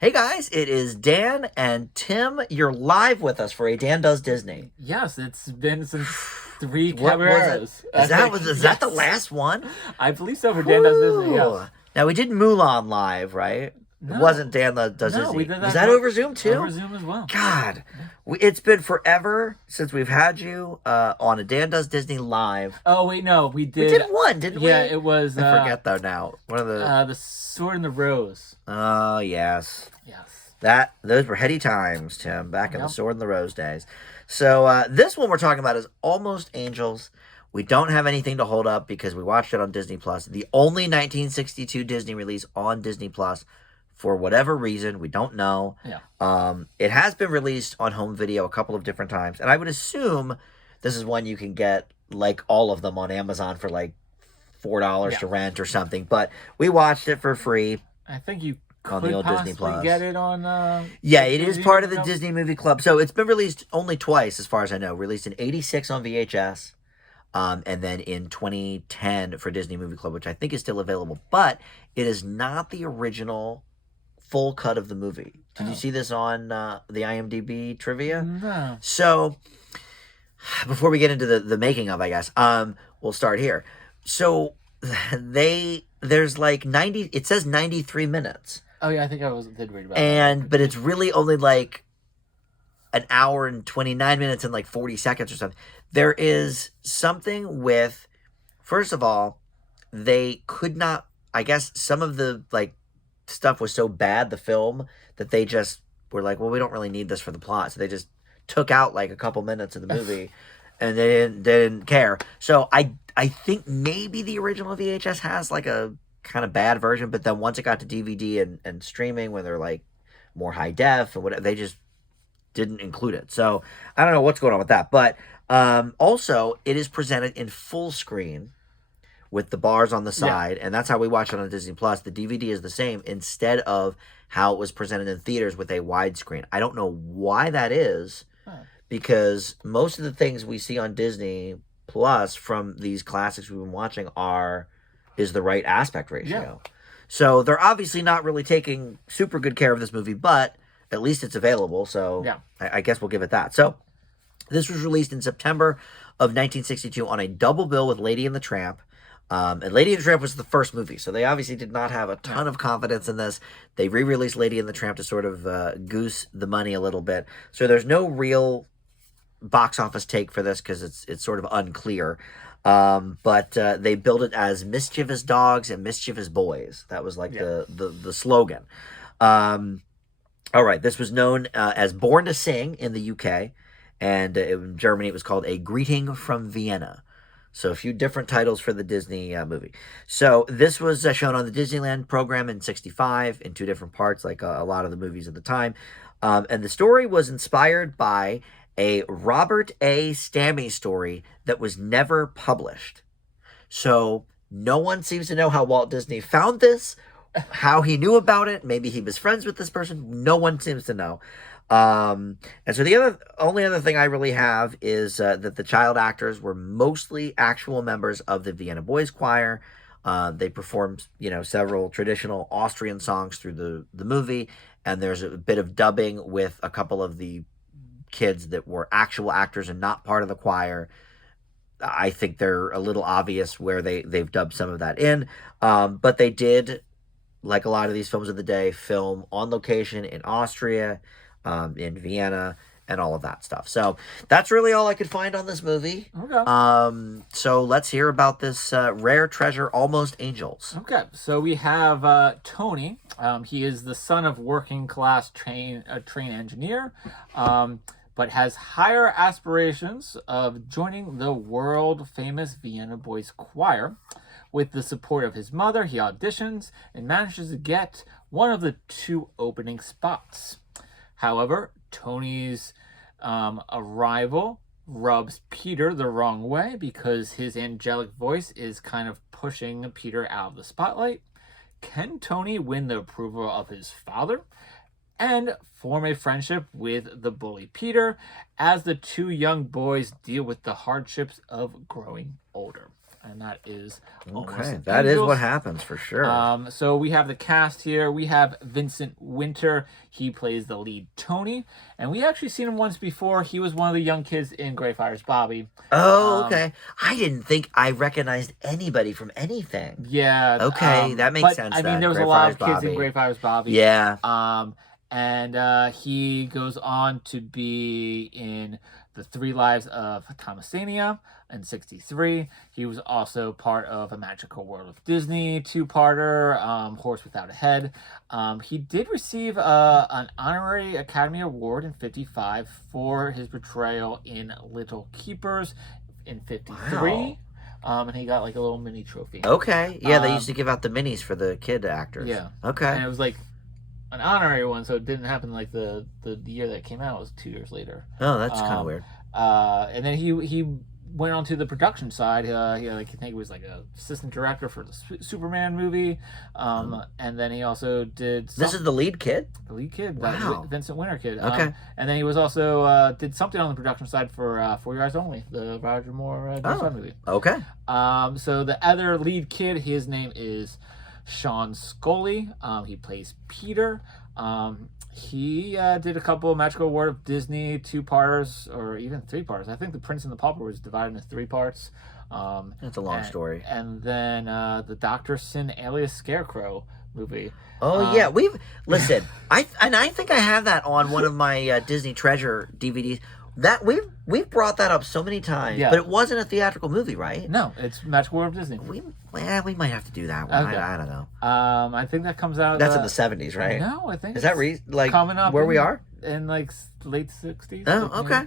Hey guys, it is Dan and Tim. You're live with us for a Dan Does Disney. Yes, it's been since three What was it? caballeros. I think. Is that the Yes, last one? I believe so for Dan Does Disney. Whew. Yes. Now we did Mulan live, right? It No, wasn't Dan that Does no, we Disney. did Was that that over Zoom too? over Zoom as well. God, it's been forever since we've had you on a Dan Does Disney live. Oh wait, no, we We did. did one, didn't we? Yeah, it was. I forget though now. One of The Sword and the Rose. Oh yes. Yes. Those were heady times, Tim, back in the Yep. Sword and the Rose days. So this one we're talking about is Almost Angels. We don't have anything to hold up because we watched it on Disney Plus. The only 1962 Disney release on Disney Plus for whatever reason, we don't know. Yeah. It has been released on home video a couple of different times, and I would assume this is one you can get like all of them on Amazon for like $4 to rent or something. But we watched it for free. I think you On could the old Disney possibly Plus. get it on. Yeah, it is Disney part of the Club. Disney Movie Club. So it's been released only twice, as far as I know. Released in '86 on VHS, and then in 2010 for Disney Movie Club, which I think is still available. But it is not the original full cut of the movie. Did you Oh. see this on the IMDb trivia? No. So before we get into the making of, I guess, we'll start here. So there's like 90. It says 93 minutes. Oh yeah, I think did read about But it's really only like an hour and 29 minutes and like 40 seconds or something. There is something with, first of all, they could not, I guess some of the like stuff was so bad, the film, that they just were like, well, we don't really need this for the plot. So they just took out like a couple minutes of the movie and they didn't care. So I think maybe the original VHS has like a kind of bad version, but then once it got to DVD and streaming, when they're like more high def and whatever, they just didn't include it. So I don't know what's going on with that. But also, it is presented in full screen with the bars on the side, and that's how we watch it on Disney Plus. The DVD is the same instead of how it was presented in theaters with a widescreen. I don't know why that is, because most of the things we see on Disney Plus from these classics we've been watching is the right aspect ratio. Yeah. So they're obviously not really taking super good care of this movie, but at least it's available. So Yeah. I guess we'll give it that. So this was released in September of 1962 on a double bill with Lady and the Tramp. And Lady and the Tramp was the first movie, so they obviously did not have a ton of confidence in this. They re-released Lady and the Tramp to sort of goose the money a little bit. So there's no real box office take for this because it's sort of unclear. But they billed it as mischievous dogs and mischievous boys. That was like the slogan. All right, this was known as Born to Sing in the UK, and in Germany it was called A Greeting from Vienna. So a few different titles for the Disney movie. So this was shown on the Disneyland program in '65 in two different parts, like a lot of the movies at the time. And the story was inspired by a Robert A. Stamey story that was never published. So no one seems to know how Walt Disney found this, how he knew about it. Maybe he was friends with this person. No one seems to know. And so the only other thing I really have is that the child actors were mostly actual members of the Vienna Boys Choir. They performed, several traditional Austrian songs through the movie, and there's a bit of dubbing with a couple of the kids that were actual actors and not part of the choir. I think they're a little obvious where they've dubbed some of that in, but they did, like a lot of these films of the day, film on location in Austria, in Vienna, and all of that stuff. So that's really all I could find on this movie. Okay. So let's hear about this rare treasure, Almost Angels. Okay, so we have Tony. He is the son of working class train engineer, but has higher aspirations of joining the world famous Vienna Boys Choir. With the support of his mother, he auditions and manages to get one of the two opening spots. However, Tony's arrival rubs Peter the wrong way because his angelic voice is kind of pushing Peter out of the spotlight. Can Tony win the approval of his father and form a friendship with the bully Peter as the two young boys deal with the hardships of growing older? and that is Okay, that is what happens for sure. So we have the cast here. We have Vincent Winter. He plays the lead Tony, and we actually seen him once before. He was one of the young kids in Greyfire's Bobby. Oh, okay. I didn't think I recognized anybody from anything. Yeah. Okay, that makes sense. I mean, there was a lot of kids in Greyfire's Bobby. Yeah. And he goes on to be in The 3 Lives of Thomasania in 1963. He was also part of A Magical World of Disney 2-parter, Horse Without a Head. He did receive an honorary Academy Award in 1955 for his portrayal in Little Keepers in 1953. Wow. And he got like a little mini trophy. Okay. Yeah, they used to give out the minis for the kid actors. Yeah. Okay. And it was like an honorary one, so it didn't happen like the year that it came out. It was 2 years later. Oh, that's kind of weird. And then he went on to the production side. He I think he was like a assistant director for the Superman movie. And then he also did. This is the lead kid. The lead kid, wow. Vincent Winter kid. Okay. And then he was also did something on the production side for For Your Eyes Only, the Roger Moore movie. Okay. So the other lead kid, his name is Sean Scully. He plays Peter. He did a couple of Magical World of Disney 2-parters, or even 3-parters. I think The Prince and the Pauper was divided into 3 parts. That's a long story. And then the Dr. Sin alias Scarecrow movie. Oh yeah, listen. I think I have that on one of my Disney Treasure DVDs. That we've brought that up so many times, Yeah. but it wasn't a theatrical movie, right? No, it's Magical World of Disney. We might have to do that one. Okay. I don't know. I think that comes out. That's in the 70s, right? No, I think is that like coming up where we are in like late 60s. Oh, okay.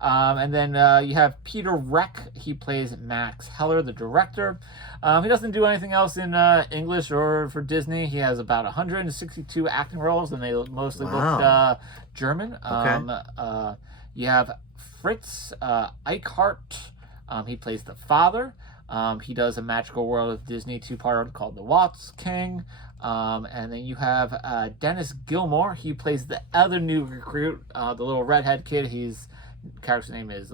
And then you have Peter Reck. He plays Max Heller, the director. He doesn't do anything else in English or for Disney. He has about 162 acting roles, and they mostly look German. Okay. You have Fritz Eichhardt. He plays the father. He does a Magical World of Disney 2-parter called The Waltz King. And then you have Dennis Gilmore. He plays the other new recruit, the little redhead kid. His character's name is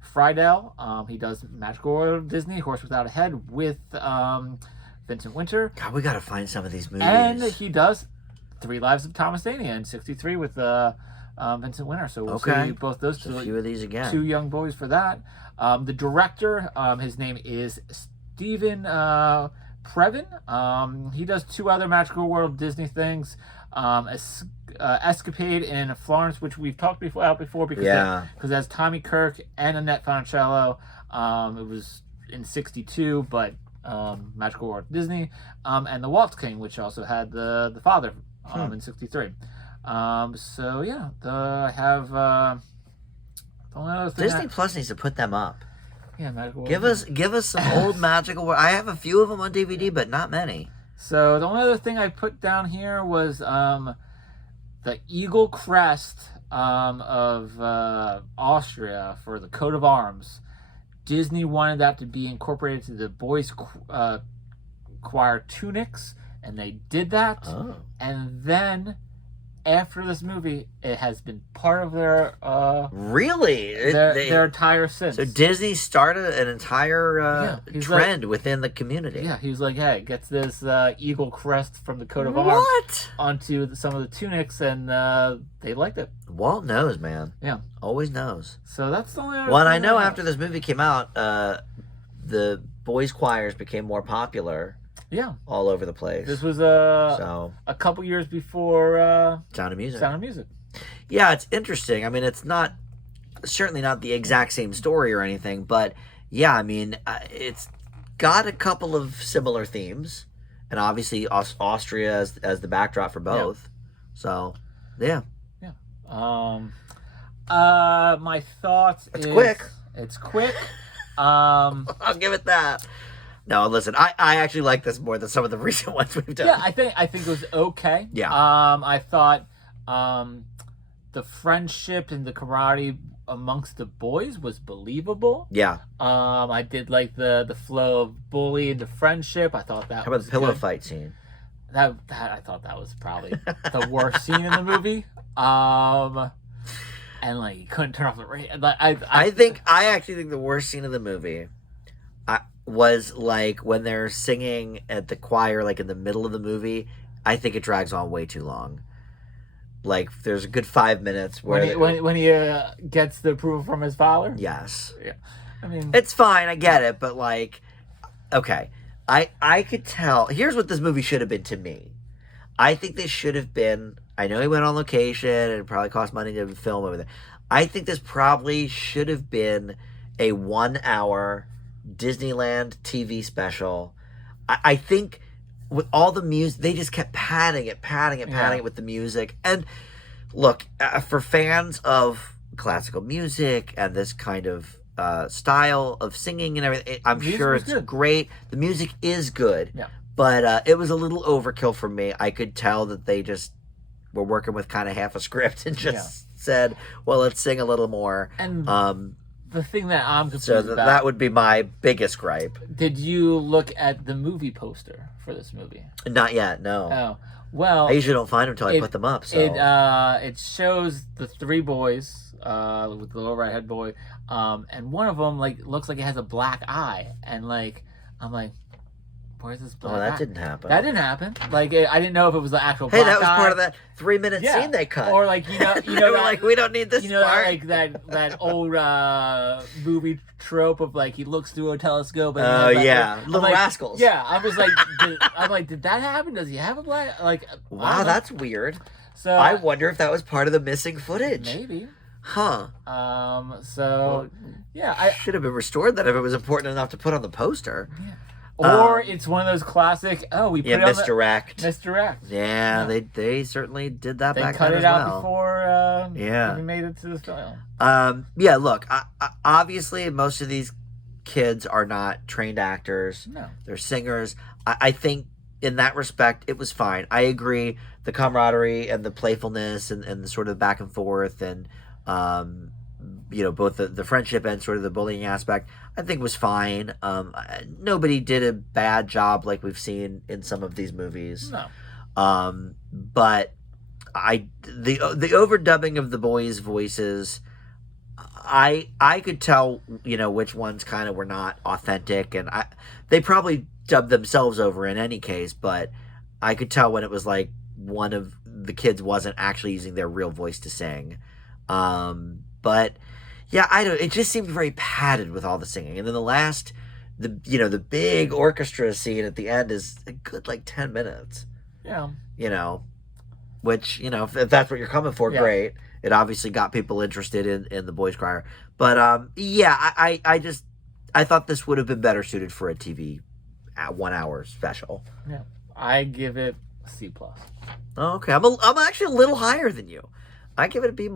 Friedel. He does Magical World of Disney, Horse Without a Head, with Vincent Winter. God, we got to find some of these movies. And he does 3 Lives of Thomasania in 1963 with Vincent Winter. So we'll see both those two. A few of these again. 2 young boys for that. The director, his name is Stephen Previn. He does 2 other Magical World Disney things. Escapade in Florence, which we've talked about before because it has Tommy Kirk and Annette Funicello. It was in 1962, but Magical World Disney. And The Waltz King, which also had the father in 1963. So yeah, I have the only other thing Disney Plus needs to put them up. Yeah, Magical World. Give us some old Magical World. I have a few of them on DVD, but not many. So the only other thing I put down here was the eagle crest of Austria for the coat of arms. Disney wanted that to be incorporated to the boys' choir tunics, and they did that. Oh. And then after this movie, it has been part of their really their attire since. So Disney started an entire trend within the community. Yeah, he was like, "Hey, gets this eagle crest from the coat of arms onto some of the tunics," and they liked it. Walt knows, man. Yeah, always knows. So that's the only. Well, I know after this movie came out, the boys' choirs became more popular. Yeah, all over the place. This was a couple years before Sound of Music. Sound of Music. Yeah, it's interesting. I mean, it's certainly not the exact same story or anything, but yeah, I mean, it's got a couple of similar themes, and obviously Austria as the backdrop for both. Yeah. So, yeah. Yeah. My thoughts. It's quick. It's quick. I'll give it that. No, listen, I actually like this more than some of the recent ones we've done. Yeah, I think it was okay. Yeah. I thought the friendship and the camaraderie amongst the boys was believable. Yeah. I did like the flow of bully into friendship. I thought that. How about the pillow fight scene? That I thought that was probably the worst scene in the movie. And like you couldn't turn off the radio. I actually think the worst scene of the movie. was like when they're singing at the choir, like in the middle of the movie. I think it drags on way too long. Like there's a good 5 minutes where when he gets the approval from his father. Yes. Yeah. I mean, it's fine. I get it, but like, okay, I could tell. Here's what this movie should have been to me. I think this should have been. I know he went on location and it probably cost money to film over there. I think this probably should have been a 1 hour Disneyland TV special. I think with all the music, they just kept padding it with the music. And look, for fans of classical music and this kind of style of singing and everything, I'm sure it's great. The music is good. Yeah. But it was a little overkill for me. I could tell that they just were working with kind of half a script and just said, well, let's sing a little more. And the thing that I'm confused so about... that would be my biggest gripe. Did you look at the movie poster for this movie? Not yet, no. Oh. Well... I usually don't find them until I put them up, so... It shows the 3 boys, with the little redhead boy, and one of them, like, looks like it has a black eye. And, like, I'm like... Where's this black that eye? didn't happen. That didn't happen. Like, I didn't know if it was the actual black eye. Hey, that was part of that 3-minute scene they cut. Or, like, you know they were that, like, we don't need this part. Like, that old movie trope of, like, he looks through a telescope and... Oh, yeah. Little like, Rascals. Yeah, I was like, did that happen? Does he have a black... Like, wow, that's weird. So I wonder if that was part of the missing footage. Maybe. Huh. Yeah. I should have been restored then if it was important enough to put on the poster. Yeah. Or it's one of those classic, we put it on misdirect. Misdirect. Yeah, they certainly did that back then as well. They cut it out before we made it to the film. Yeah, look, obviously most of these kids are not trained actors. No. They're singers. I think in that respect, it was fine. I agree. The camaraderie and the playfulness and the sort of back and forth and, both the friendship and sort of the bullying aspect, I think was fine. Nobody did a bad job like we've seen in some of these movies. No. But the overdubbing of the boys' voices, I could tell, which ones kind of were not authentic, and they probably dubbed themselves over in any case, but I could tell when it was like one of the kids wasn't actually using their real voice to sing. But yeah, it just seemed very padded with all the singing. And then the big orchestra scene at the end is a good like 10 minutes. Yeah. Which, if that's what you're coming for, great. It obviously got people interested in the boys' choir. But I thought this would have been better suited for a TV 1 hour special. Yeah. I give it a C+. Oh, okay. I'm actually a little higher than you. I give it a B-.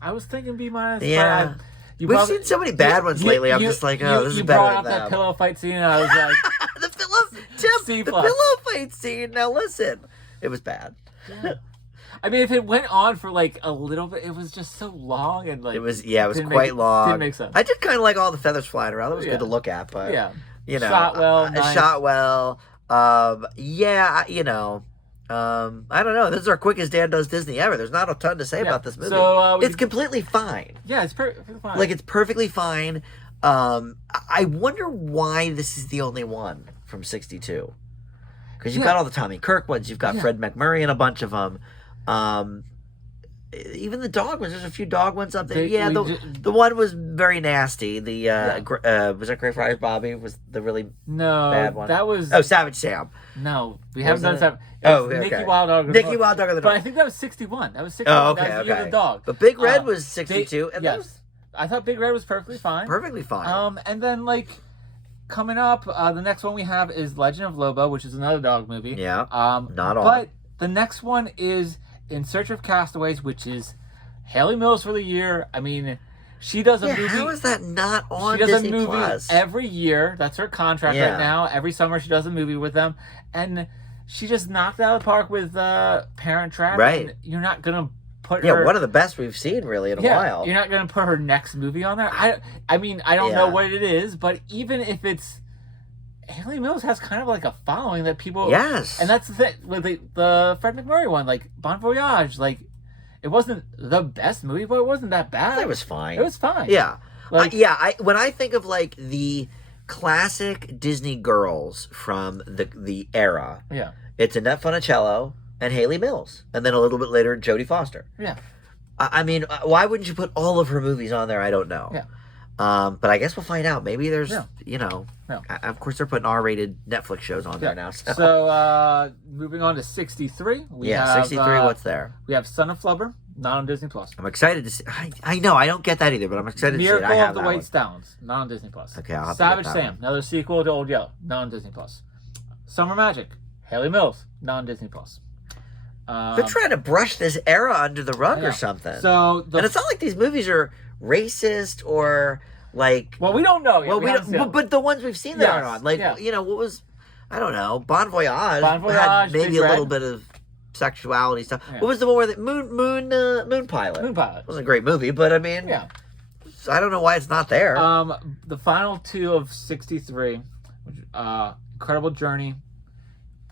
I was thinking B-. Yeah. We've seen so many bad ones lately. I'm just like, this is better than You brought up that pillow fight scene, and I was like... the pillow fight scene. Now listen. It was bad. Yeah. I mean, if it went on for like a little bit, it was just so long and like... It was quite long. Didn't make sense. I did kind of like all the feathers flying around. That was good to look at, but... Yeah. Shot well. Nice. Shot well. I don't know. This is our quickest Dan Does Disney ever. There's not a ton to say about this movie. So, it's completely fine. Yeah, it's perfectly fine. Like, it's perfectly fine. I wonder why this is the only one from 62. Because you've got all the Tommy Kirk ones. You've got Fred McMurray in a bunch of them. Even the dog ones. There's a few dog ones up there. The one was very nasty. Was that Great Friars Bobby? Was the really bad one? That was... Oh, Savage Sam. No, we haven't done Savage. Nicky Wild Dog. Nicky Wild Dog of the Dog. But I think that was 61. That was 61. Oh, okay, that was the year of the dog. But Big Red was 62. I thought Big Red was perfectly fine. Perfectly fine. And then, like, coming up, the next one we have is Legend of Lobo, which is another dog movie. Yeah. Not all. But the next one is In Search of Castaways, which is Haley Mills for the year. I mean, she does a movie. How is that not on Disney+? She does a movie Plus? every year. That's her contract right now. Every summer she does a movie with them. And she just knocked it out of the park with Parent Trap. Right. And you're not going to put her... Yeah, one of the best we've seen, really, in a while. You're not going to put her next movie on there. I mean, I don't know what it is, but even if it's... Haley Mills has kind of like a following that people... Yes. And that's the thing with the Fred McMurray one, like Bon Voyage, like... It wasn't the best movie, but it wasn't that bad. It was fine. It was fine. Yeah. Like, when I think of like the classic Disney girls from the era. Yeah. It's Annette Funicello and Haley Mills, and then a little bit later Jodie Foster. Yeah. I mean, why wouldn't you put all of her movies on there? I don't know. Yeah. But I guess we'll find out. Maybe there's, Yeah. of course they're putting R-rated Netflix shows on there now. So moving on to 63. We have, 63. What's there? We have Son of Flubber, not on Disney Plus. I'm excited to see. I know I don't get that either, but I'm excited Miracle to see it. I have of the that White one. Stones, not on Disney Plus. Okay, I'll have Savage to get that Sam, one. another sequel to Old Yeller, not on Disney Plus. Summer Magic, Haley Mills, not on Disney Plus. They're trying to brush this era under the rug or something. So and it's not like these movies are racist or like. Well, we don't know yet. Well, we don't. But the ones we've seen that are on, like what was, I don't know, Bon Voyage. Bon Voyage had maybe Big a Red. little bit of sexuality stuff. Yeah. What was the one where the Moon Pilot? Moon Pilot. It wasn't a great movie, but I mean, so I don't know why it's not there. The final two of 63, Incredible Journey,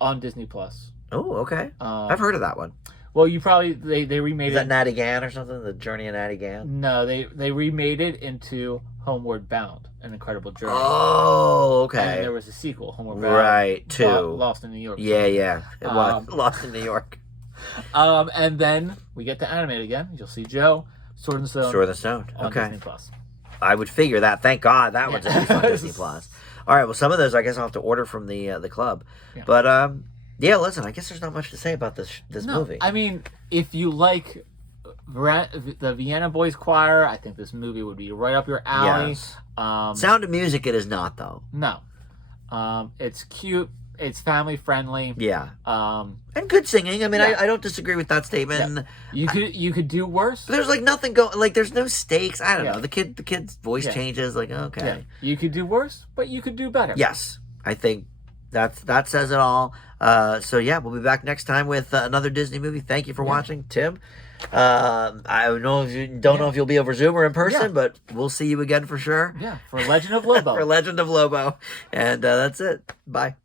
on Disney Plus. Oh, okay. I've heard of that one. Well, you probably they remade Is it. that Natty Gann or something? The Journey of Natty Gann? No, they remade it into Homeward Bound, An Incredible Journey. Oh, And okay. there was a sequel, Homeward Bound. Right, two. Lost in New York. Yeah. It was Lost in New York. And then we get to animate again. You'll see Joe, Sword and Stone. Sword and Stone. On Okay. Disney Plus. I would figure that. Thank God that one's at least on Disney Plus. All right. Well, some of those I guess I'll have to order from the club. Yeah. But yeah. Listen, I guess there's not much to say about this movie. I mean, if you like the Vienna Boys Choir, I think this movie would be right up your alley. Yes. Um, Sound of Music, it is not though. No. It's cute. It's family friendly. Yeah. Um, And good singing. I mean, yeah. I don't disagree with that statement. Yeah. You could do worse. There's like nothing going. Like there's no stakes. I don't Yeah. know. The kid's voice changes. Like okay. Yeah. You could do worse, but you could do better. Yes, I think that says it all. So yeah, we'll be back next time with another Disney movie. Thank you for watching, Tim. I don't know if you'll be over Zoom or in person, but we'll see you again for sure. Yeah, for Legend of Lobo. For Legend of Lobo, and that's it. Bye.